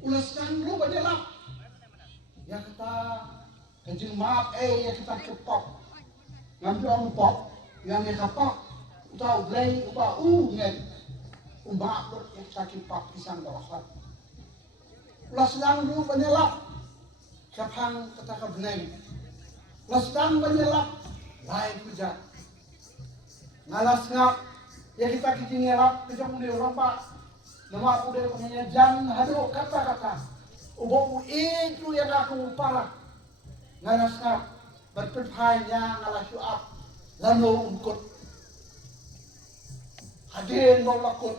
Ulaskan lu banyak lah. Ya kita kajing maaf ya kita kepop. Ngambil orang pop yang ya kapok. Utau glay utau ngen. Umbak yang kita kepop pisang dawat. Ulaskan lu banyak lah. Siapang kata kebeneng. Ulaskan banyak lah. Lain kujat. Ngalas ngap. Ya kita kajing ngelap kejong di orang pak. Nama aku dia punya jangan hadro kata-kata. Ubo itu yang aku parah. Ngalas ngap berperhanya ngalas syuap lalu ungkut. Hadir nolakut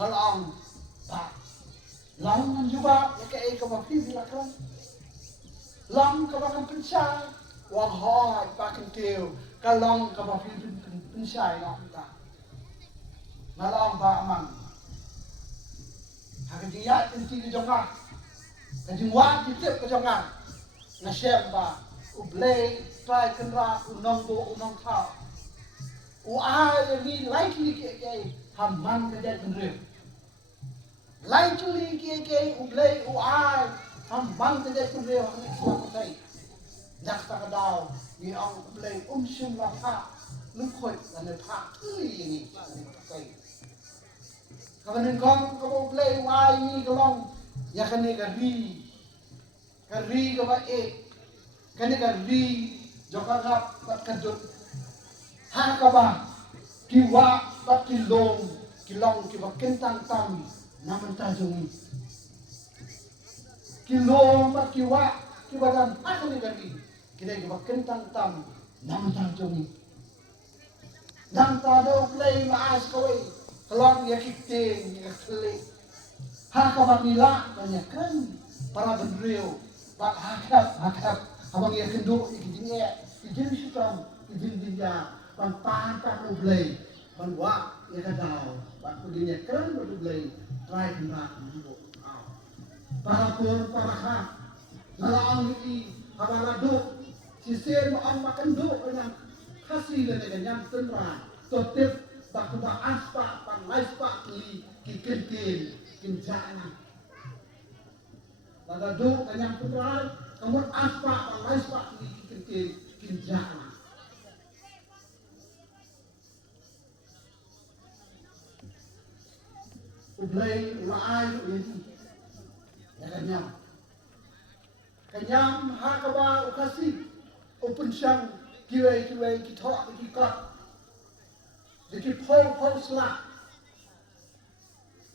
ngalang tak. Lang juga ya kayak kemafi bilakan. Lang kabakan pensai. Wang hoi pakai tiu. Kalong kemafi pensai nak kita. Ngalang pak aman. Hak dia inti ke jonga. Kajingwa titip ke jonga. Nasyem ba ublay try kenra unong bo unong thao. Uai ni likely ke hamman ke dia kenre. Likely ke ublay uai hamman ke dia kenre hang Islam kai. Nak tak daw ni ang ublay syum la tha lukhoi lan tha thui ni kai. Kapan kong kau play wai ni kalong ya kene kari kaba kene kari joka ngap bat kadut ha kaba kiwa bat kilong kiba kentang tam naman tajong kilong bat kiba dan ha kene kari kiba kentang tam naman tajong dan tado play maas kawai kalau ya kita ya klik, hak abang nila banyak kan para bendrio, pak hakap, abang ya kenduk ikinya, izin sutam, izin dia, pantas ublay, panwa ya kadau, pak kudinya keren ublay, try kena dulu, para pun para hak, nalang ini abang laduk, sisir mau makan duk dengan hasil dengan yang tenang, totip baku aspa panlaispa kikintin kinjana laga do kanyang putral kamu aspa panlaispa kikintin kinjana ublay laay ini ya kanyang hakaba ukasi open syang kiwai kitok kikat jadi pol selak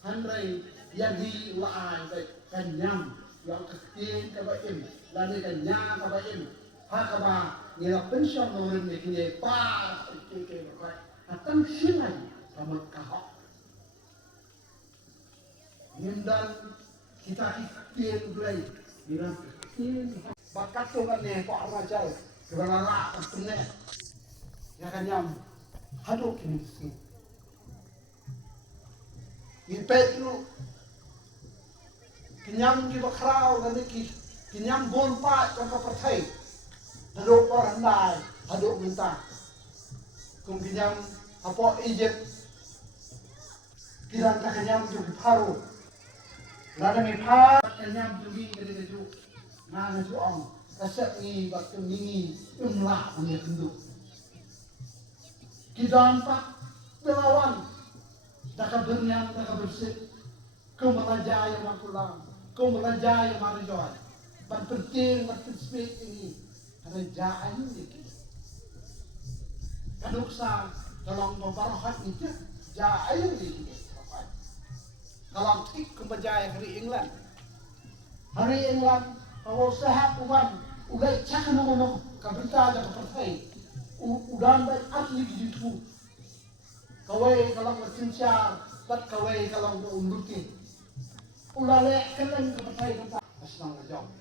handrai yang di laai baik kanyam yang kecil kabaim lalu kanyam kabaim hakaba nila pensyam orang ni kini pa keke baik atang silai kamu kahok nindan kita ikhtiar ulai nila kecil bakat tu kan ni pak rajal kebalala tertune ya kanyam haduk kini sih. Ipet lu kenyam di bakrau dan kenyam bolpa jangka pertai. Haduk orang lain, haduk minta. Kum kenyam apa Egypt kirang kenyam juga paru. Lalu mi par kenyam juga gede-gede. Nah naju ong resep ni waktu ni umlah punya tunduk. Kita empat melawan dah bernyam dah bersih kau melajai makulang kau melajai marijoy ban penting ban spek ini ada jai ini kaduksa dalam membarahat itu jai ini kalau tik kembajai hari England kalau sehat uman ugai cak nono kaberita jaga partai udan baik asli gitu kawai kalau bercincang bat kawai kalau berundi ulale kalian kepercaya kita asnang jauh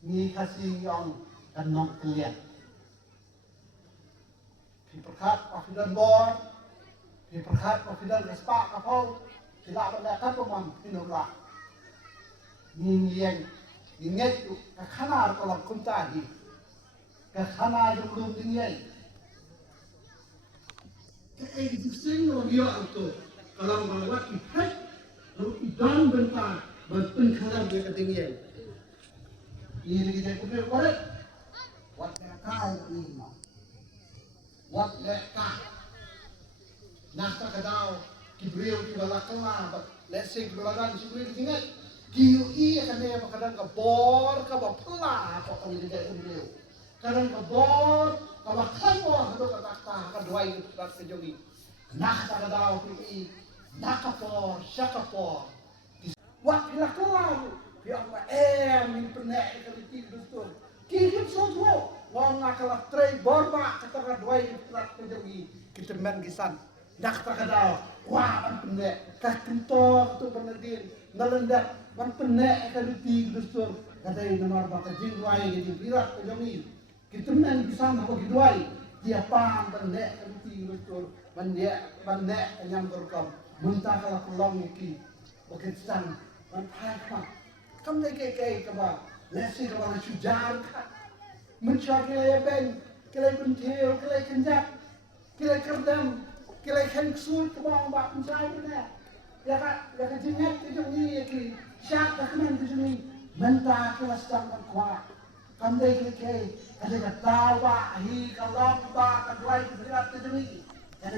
ni kasih yang kanong kalian diperkat pafidan bor diperkat pafidan respa kapau sila berdekat pemam pinula ni yang ingat kakhana kalau kuntahi kakhana yang belum dingai existing orang dia itu kalau melewati hak lalu don bentar berpengaruh dengan ketinggian. Ini kita kumpul korek. Wat lekal ini. Wat lekal. Nah tak kadau kibriu kibala kala, lesing kibalagan kibriu tinggal. Kiu akan dia kadang kabor kabapela kok kami tidak kumpul. Kadang kabor kabakanwa hado katakta kadwai kita sejogi. Nah tak kadau pi nakapor syakapor. Wat lekal. Ya Allah, min pernah ikan betul. Kihip sojo, ngomong akalah tray borba kata kadwai plat kejogi kita men gisan. Dak takadau, wah man pernah kakentor tu pernah din nalendak man pernah ikan betul. Kata ini nomor bakal jingwai jadi virat kejogi kita men gisan apa kedwai dia pam pernah ikan betul. Man kenyam berkam, muntah kalau pelong iki, bukan sang man apa. Kamu nak kaya kaba, lesi kaba nak sujar kan, mencari kaya ben, kaya bentil, kaya kenjak, kaya kerdam, kaya kengsul kaba mbak mencari mana, ya kan jingat itu ni ki, siapa kemen itu ni, mentah kaya sedang berkuat, kamu nak kaya, ada ketawa, hi kalamba, kadwai berat itu ni, ada